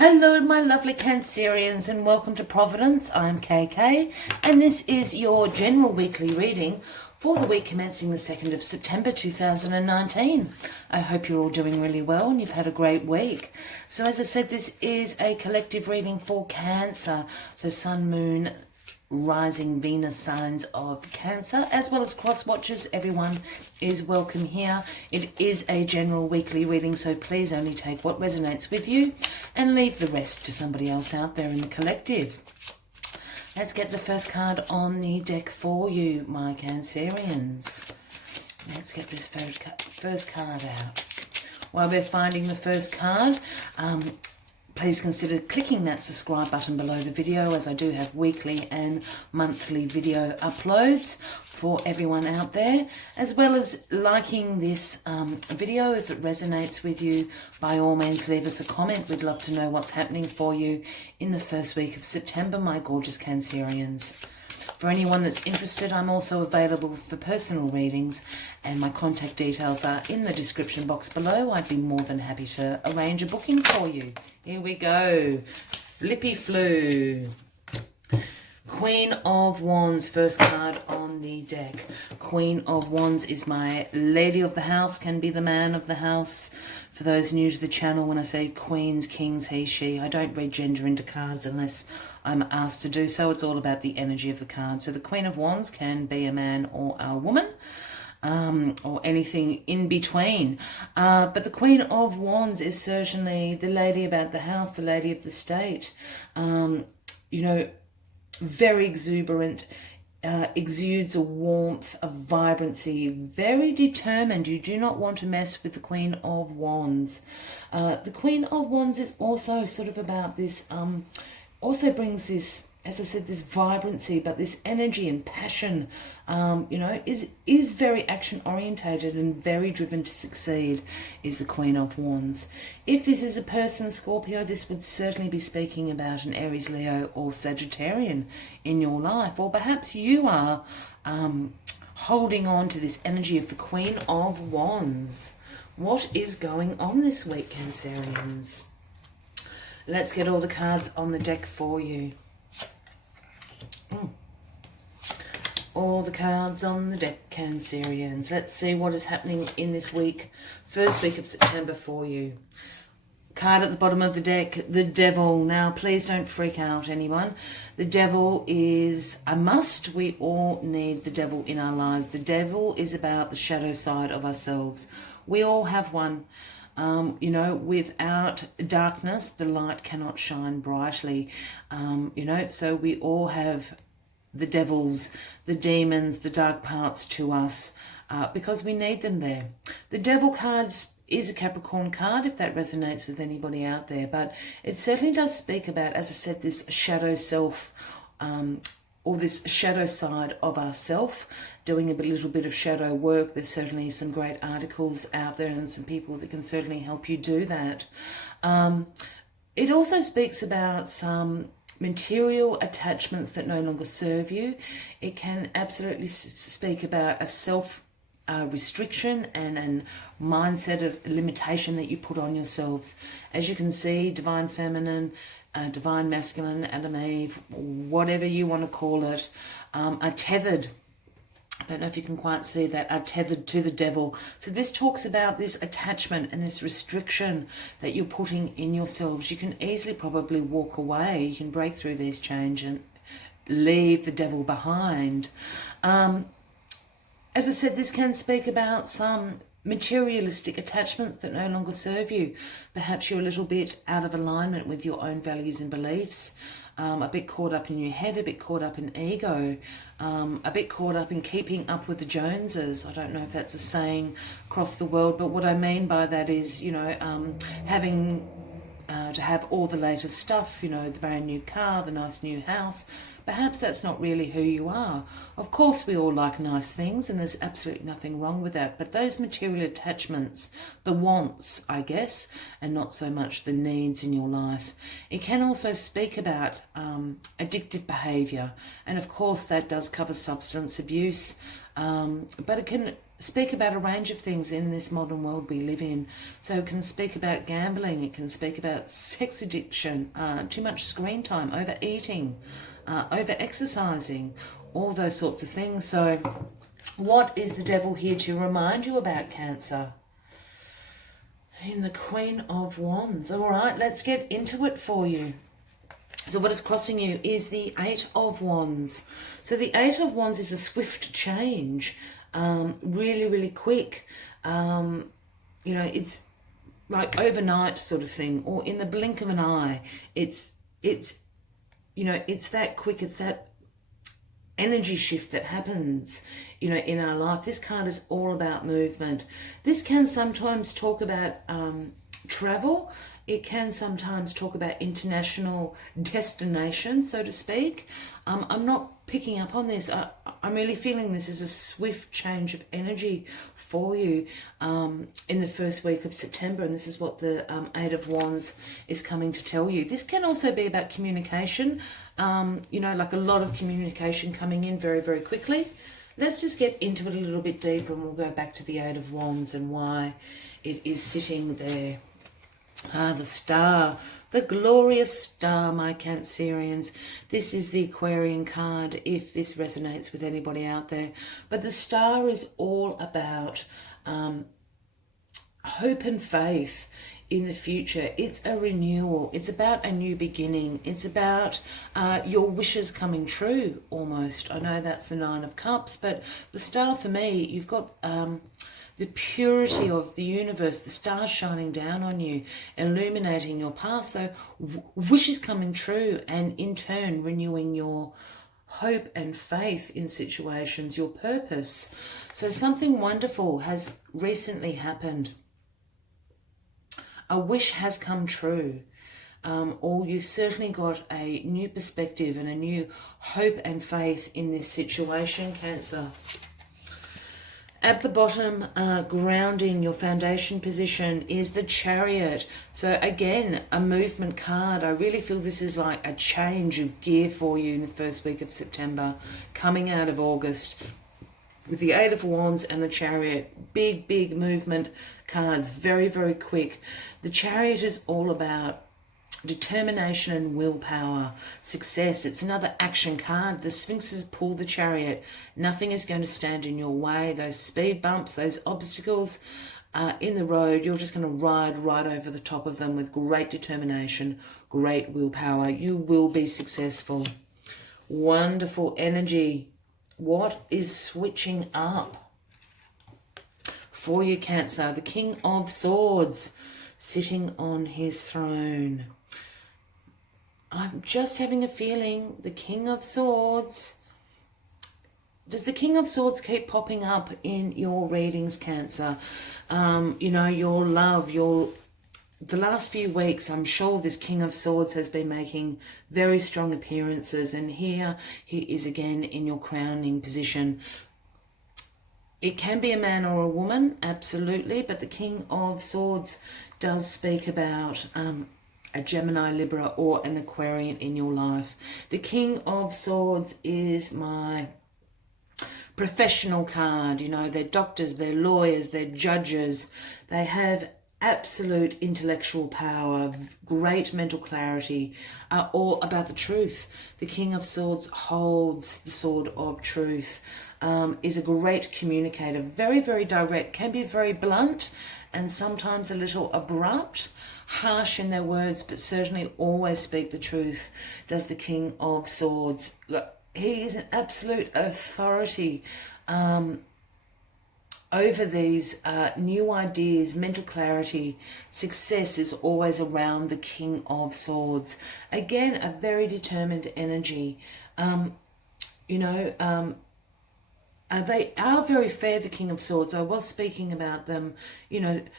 Hello my lovely Cancerians and welcome to Providence. I'm KK and this is your general weekly reading for the week commencing the 2nd of September 2019. I hope you're all doing really well and you've had a great week. So as I said, this is a collective reading for Cancer. So Sun, Moon, Rising, Venus signs of Cancer, as well as cross watchers. Everyone is welcome here. It is a general weekly reading, so please only take what resonates with you and leave the rest to somebody else out there in the collective. Let's get the first card on the deck for you, my Cancerians. Let's get this first card out. While we're finding the first card, please consider clicking that subscribe button below the video, as I do have weekly and monthly video uploads for everyone out there, as well as liking this video if it resonates with you. By all means, leave us a comment. We'd love to know what's happening for you in the first week of September, my gorgeous Cancerians. For anyone that's interested, I'm also available for personal readings and my contact details are in the description box below. I'd be more than happy to arrange a booking for you. Here we go. Flippy Flu. Queen of Wands, first card on the deck. Queen of Wands is my lady of the house, can be the man of the house. For those new to the channel, when I say queens, kings, he, she, I don't read gender into cards unless I'm asked to do so. It's all about the energy of the card. So the Queen of Wands can be a man or a woman, or anything in between. But the Queen of Wands is certainly the lady about the house, the lady of the state. You know, very exuberant, exudes a warmth, a vibrancy, very determined. You do not want to mess with the Queen of Wands. The Queen of Wands is also sort of about this, also brings this, as I said, this vibrancy, but this energy and passion, you know, is very action orientated and very driven to succeed, is the Queen of Wands. If this is a person, Scorpio, this would certainly be speaking about an Aries, Leo or Sagittarian in your life, or perhaps you are holding on to this energy of the Queen of Wands. What is going on this week, Cancerians? Let's get all the cards on the deck for you. All the cards on the deck, Cancerians. Let's see what is happening in this week, first week of September for you. Card at the bottom of the deck, the Devil. Now, please don't freak out, anyone. The Devil is a must. We all need the Devil in our lives. The Devil is about the shadow side of ourselves. We all have one. You know, without darkness, the light cannot shine brightly. You know, so we all have the devils, the demons, the dark parts to us, because we need them there. The Devil cards is a Capricorn card, if that resonates with anybody out there, but it certainly does speak about, as I said, this shadow self, or this shadow side of ourself, doing a little bit of shadow work. There's certainly some great articles out there and some people that can certainly help you do that. It also speaks about some material attachments that no longer serve you. It can absolutely speak about a self restriction and mindset of limitation that you put on yourselves. As you can see, divine feminine, divine masculine, Adam Eve, whatever you want to call it, are tethered. I don't know if you can quite see that, are tethered to the Devil. So this talks about this attachment and this restriction that you're putting in yourselves. You can easily probably walk away. You can break through these chains and leave the Devil behind. As I said, this can speak about some materialistic attachments that no longer serve you. Perhaps you're a little bit out of alignment with your own values and beliefs, a bit caught up in your head, a bit caught up in ego, a bit caught up in keeping up with the Joneses. I don't know if that's a saying across the world, but what I mean by that is, you know, having to have all the latest stuff, you know, the brand new car, the nice new house. Perhaps that's not really who you are. Of course, we all like nice things, and there's absolutely nothing wrong with that. But those material attachments, the wants, I guess, and not so much the needs in your life. It can also speak about addictive behaviour. And of course, that does cover substance abuse. But it can speak about a range of things in this modern world we live in. So it can speak about gambling, it can speak about sex addiction, too much screen time, overeating, over exercising, all those sorts of things. So what is the devil here to remind you about, Cancer? In the Queen of Wands. All right, let's get into it for you. So what is crossing you is the Eight of Wands. So the Eight of Wands is a swift change, really, really quick. It's like overnight sort of thing, or in the blink of an eye. It's that quick. It's that energy shift that happens, in our life. This card is all about movement. This can sometimes talk about travel. It can sometimes talk about international destinations, so to speak. I'm not picking up on this. I'm really feeling this is a swift change of energy for you in the first week of September, and this is what the Eight of Wands is coming to tell you. This can also be about communication, like a lot of communication coming in very, very quickly. Let's just get into it a little bit deeper, and we'll go back to the Eight of Wands and why it is sitting there. The Star, the glorious Star, my Cancerians. This is the Aquarian card, if this resonates with anybody out there. But the Star is all about hope and faith in the future. It's a renewal. It's about a new beginning. It's about your wishes coming true, almost. I know that's the Nine of Cups, but the Star for me, you've got the purity of the universe, the stars shining down on you, illuminating your path. So wishes coming true, and in turn renewing your hope and faith in situations, your purpose. So something wonderful has recently happened. A wish has come true. Or you've certainly got a new perspective and a new hope and faith in this situation, Cancer. At the bottom, grounding your foundation position, is the Chariot. So again, a movement card. I really feel this is like a change of gear for you in the first week of September, coming out of August. With the Eight of Wands and the Chariot, big, big movement cards, very, very quick. The Chariot is all about determination and willpower, success. It's another action card. The Sphinxes pull the Chariot. Nothing is going to stand in your way. Those speed bumps, those obstacles in the road, you're just going to ride right over the top of them with great determination, great willpower. You will be successful. Wonderful energy. What is switching up for you, Cancer? The King of Swords sitting on his throne. I'm just having a feeling the King of Swords. Does the King of Swords keep popping up in your readings, Cancer? Your love, the last few weeks, I'm sure this King of Swords has been making very strong appearances, and here he is again in your crowning position. It can be a man or a woman, absolutely, but the King of Swords does speak about a Gemini, Libra, or an Aquarian in your life. The King of Swords is my professional card. They're doctors, they're lawyers, they're judges. They have absolute intellectual power, great mental clarity, are all about the truth. The King of Swords holds the sword of truth, is a great communicator, very, very direct, can be very blunt and sometimes a little abrupt, harsh in their words, but certainly always speak the truth, does the King of Swords. He is an absolute authority over these new ideas, mental clarity. Success is always around the King of Swords. Again, a very determined energy. They are very fair, the King of Swords. I was speaking about them.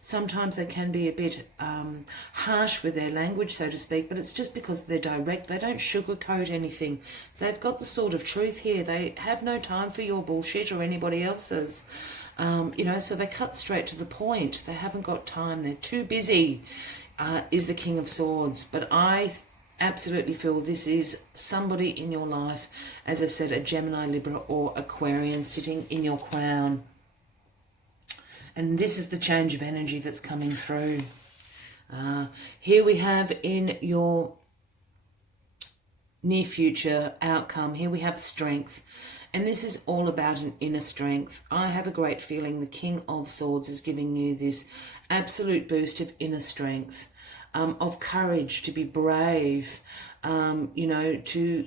Sometimes they can be a bit harsh with their language, so to speak, but it's just because they're direct. They don't sugarcoat anything. They've got the sword of truth here. They have no time for your bullshit or anybody else's. So they cut straight to the point. They haven't got time. They're too busy, is the King of Swords. But I absolutely feel this is somebody in your life, as I said, a Gemini, Libra, or Aquarian sitting in your crown. And this is the change of energy that's coming through. Here we have in your near future outcome, here we have strength. And this is all about an inner strength. I have a great feeling the King of Swords is giving you this absolute boost of inner strength, of courage, to be brave, you know, to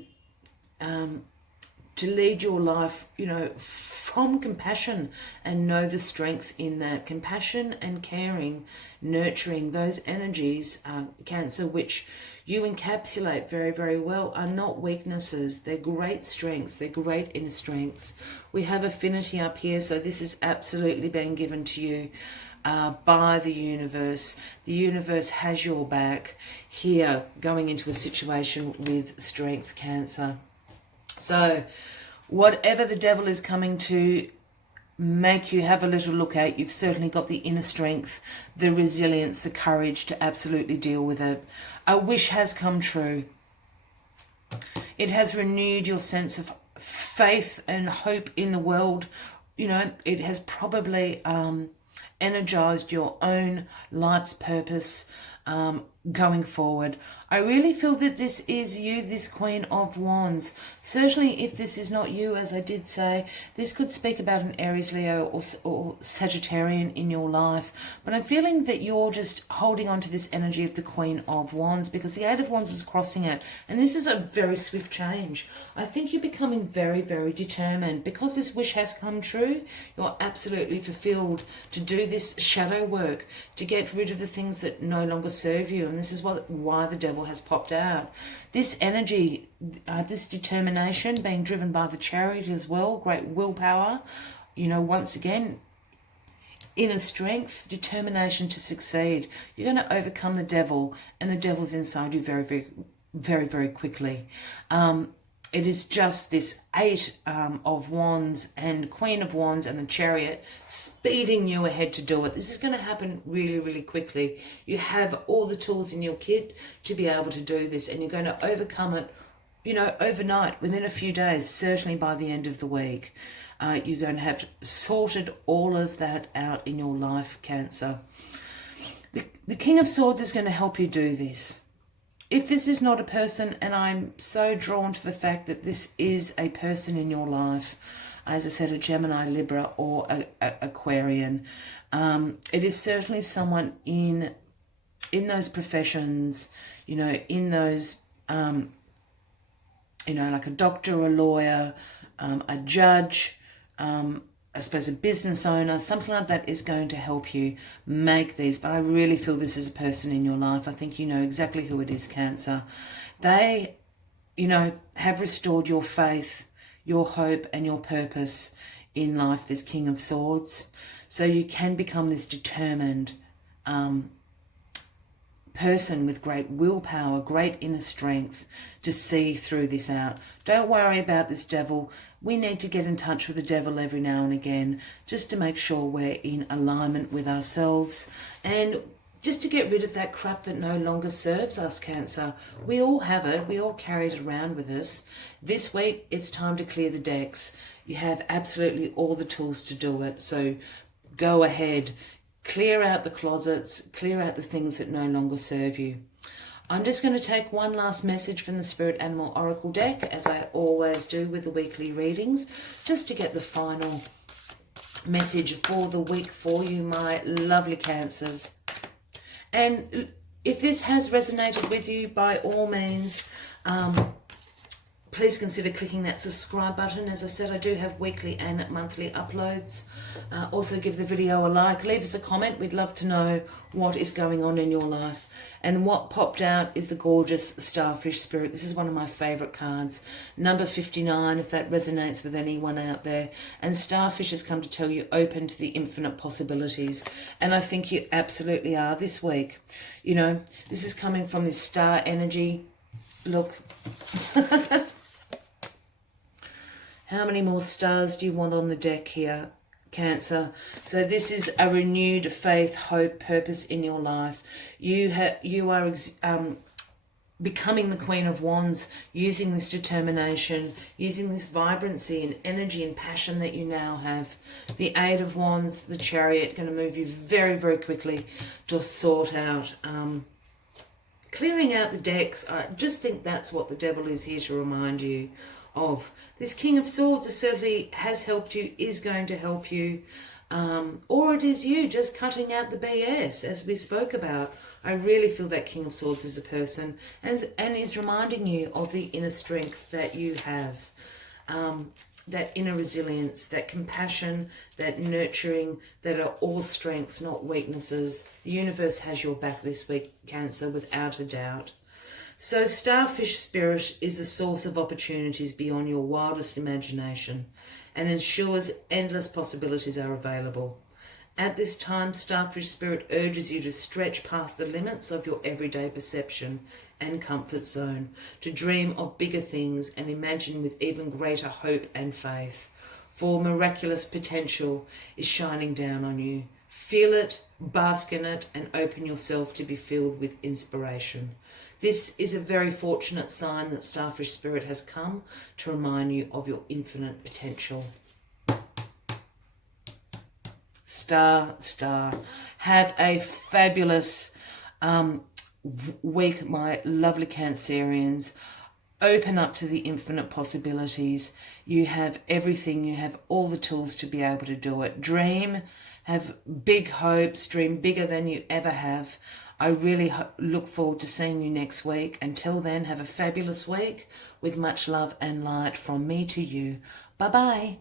lead your life, you know, from compassion, and know the strength in that. Compassion and caring, nurturing, those energies, Cancer, which you encapsulate very, very well, are not weaknesses. They're great strengths. They're great inner strengths. We have affinity up here, so this is absolutely being given to you by the universe. The universe has your back here, going into a situation with strength, Cancer. So whatever the devil is coming to make you have a little look at, you've certainly got the inner strength, the resilience, the courage to absolutely deal with it. A wish has come true. It has renewed your sense of faith and hope in the world. You know, it has probably energized your own life's purpose going forward. I really feel that this is you, this Queen of Wands. Certainly, if this is not you, as I did say, this could speak about an Aries, Leo, or Sagittarian in your life. But I'm feeling that you're just holding on to this energy of the Queen of Wands, because the Eight of Wands is crossing it. And this is a very swift change. I think you're becoming very, very determined. Because this wish has come true, you're absolutely fulfilled to do this shadow work, to get rid of the things that no longer serve you. And this is why the devil has popped out. This energy, this determination, being driven by the Chariot as well, great willpower, you know, once again, inner strength, determination to succeed. You're going to overcome the devil, and the devil's inside you very, very, very, very quickly. It is just this Eight of Wands and Queen of Wands and the Chariot speeding you ahead to do it. This is going to happen really, really quickly. You have all the tools in your kit to be able to do this, and you're going to overcome it, you know, overnight, within a few days, certainly by the end of the week. You're going to have sorted all of that out in your life, Cancer. The King of Swords is going to help you do this. If this is not a person, and I'm so drawn to the fact that this is a person in your life, as I said, a Gemini, Libra, or a Aquarian, it is certainly someone in those professions, you know, in those, you know, like a doctor, a lawyer, a judge, I suppose a business owner, something like that is going to help you make these. But I really feel this is a person in your life. I think you know exactly who it is, Cancer. They, you know, have restored your faith, your hope, and your purpose in life, this King of Swords. So you can become this determined person with great willpower, great inner strength to see through this out. Don't worry about this devil. We need to get in touch with the devil every now and again, just to make sure we're in alignment with ourselves, and just to get rid of that crap that no longer serves us, Cancer. We all have it. We all carry it around with us. This week, it's time to clear the decks. You have absolutely all the tools to do it. So go ahead. Clear out the closets, clear out the things that no longer serve you. I'm just going to take one last message from the Spirit Animal Oracle deck, as I always do with the weekly readings, just to get the final message for the week for you, my lovely Cancers. And if this has resonated with you, by all means, please consider clicking that subscribe button. As I said, I do have weekly and monthly uploads. Also give the video a like. Leave us a comment. We'd love to know what is going on in your life. And what popped out is the gorgeous Starfish Spirit. This is one of my favourite cards. Number 59, if that resonates with anyone out there. And Starfish has come to tell you, open to the infinite possibilities. And I think you absolutely are this week. You know, this is coming from this star energy. Look. How many more stars do you want on the deck here, Cancer? So this is a renewed faith, hope, purpose in your life. You are becoming the Queen of Wands, using this determination, using this vibrancy and energy and passion that you now have. The Eight of Wands, the Chariot, going to move you very, very quickly to sort out, clearing out the decks. I just think that's what the devil is here to remind you of. This King of Swords certainly has helped you, is going to help you, or it is you just cutting out the BS, as we spoke about. I really feel that King of Swords is a person and is reminding you of the inner strength that you have, that inner resilience, that compassion, that nurturing, that are all strengths, not weaknesses. The universe has your back this week, Cancer, without a doubt. So Starfish Spirit is a source of opportunities beyond your wildest imagination and ensures endless possibilities are available. At this time, Starfish Spirit urges you to stretch past the limits of your everyday perception and comfort zone, to dream of bigger things and imagine with even greater hope and faith. For miraculous potential is shining down on you. Feel it, bask in it, and open yourself to be filled with inspiration. This is a very fortunate sign that Starfish Spirit has come to remind you of your infinite potential. Star. Have a fabulous week, my lovely Cancerians. Open up to the infinite possibilities. You have everything. You have all the tools to be able to do it. Dream. Have big hopes. Dream bigger than you ever have. I really look forward to seeing you next week. Until then, have a fabulous week with much love and light from me to you. Bye-bye.